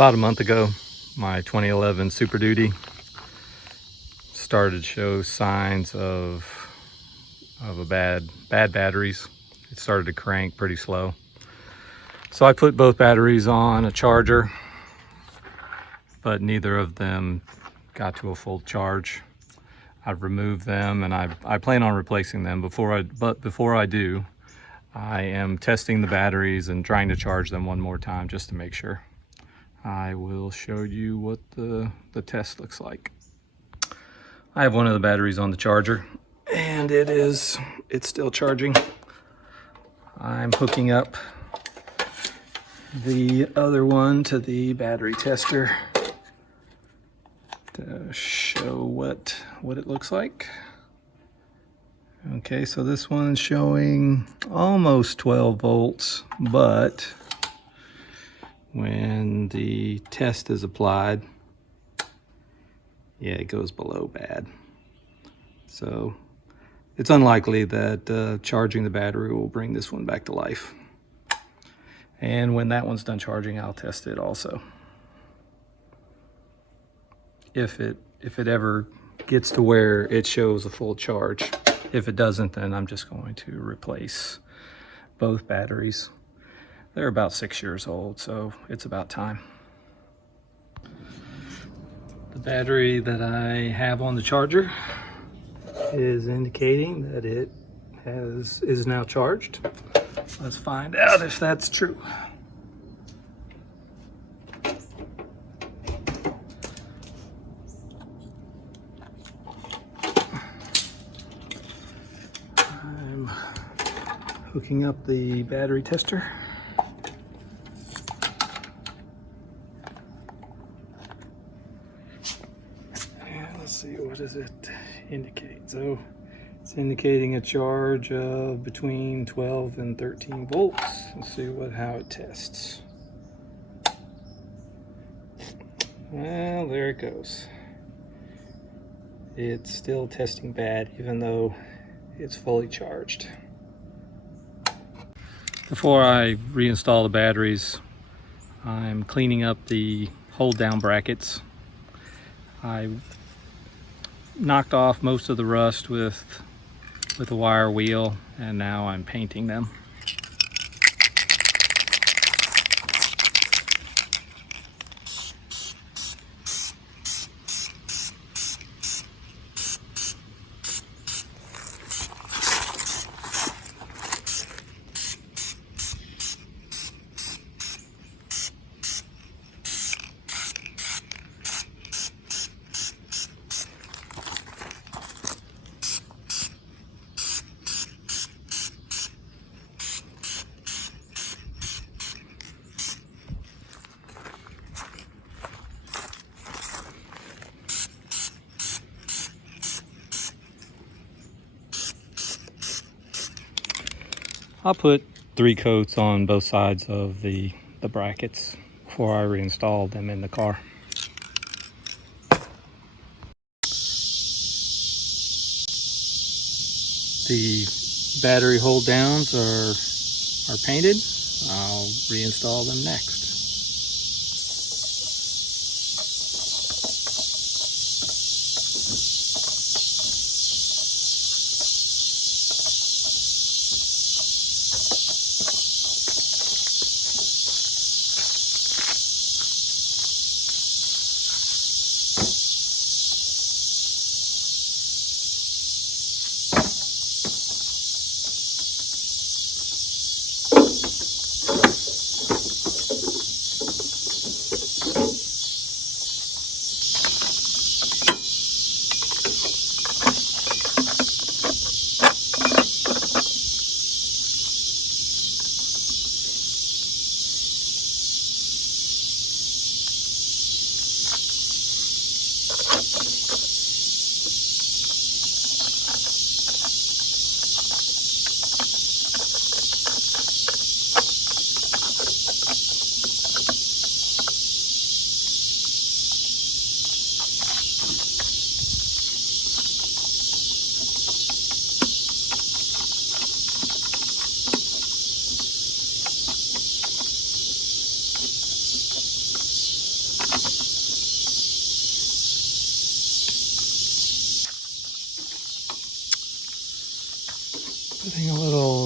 About a month ago, my 2011 Super Duty started to show signs of a bad batteries. It started to crank pretty slow. So I put both batteries on a charger, but neither of them got to a full charge. I've removed them and I plan on replacing them. But before I do, I am testing the batteries and trying to charge them one more time just to make sure. I will show you what the test looks like. I have one of the batteries on the charger and it's still charging. I'm hooking up the other one to the battery tester to show what it looks like. Okay, so this one's showing almost 12 volts, but when the test is applied, yeah, it goes below bad. So it's unlikely that charging the battery will bring this one back to life. And when that one's done charging, I'll test it also. If it ever gets to where it shows a full charge. If it doesn't, then I'm just going to replace both batteries. They're about 6 years old, so it's about time. The battery that I have on the charger is indicating that it is now charged. Let's find out if that's true. I'm hooking up the battery tester. Let's see, what does it indicate? So it's indicating a charge of between 12 and 13 volts. Let's see how it tests. Well, there it goes. It's still testing bad, even though it's fully charged. Before I reinstall the batteries, I'm cleaning up the hold down brackets. I knocked off most of the rust with a wire wheel, and now I'm painting them. I'll put 3 coats on both sides of the brackets before I reinstall them in the car. The battery hold downs are painted. I'll reinstall them next.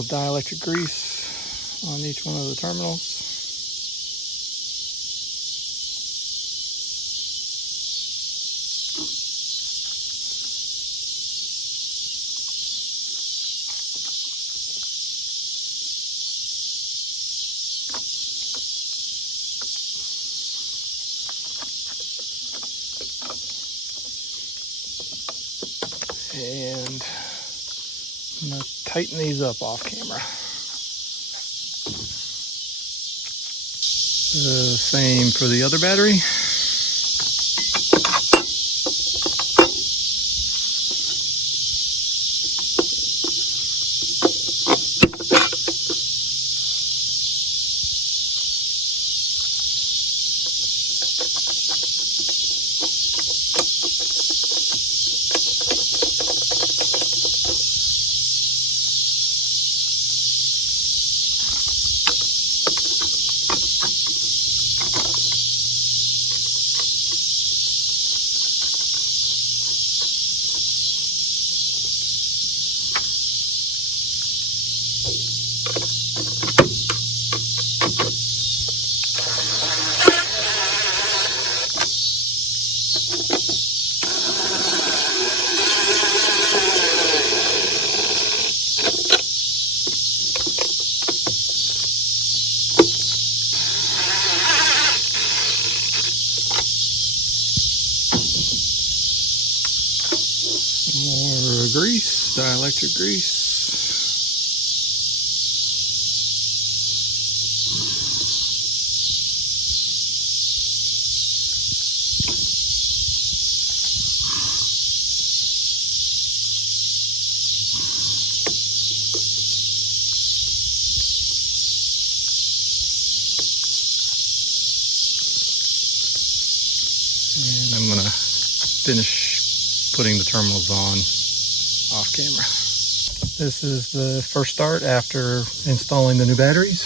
little dielectric grease on each one of the terminals. And I'm going to tighten these up off camera. Same for the other battery. More grease, dielectric grease. And I'm gonna finish putting the terminals on off camera. This is the first start after installing the new batteries.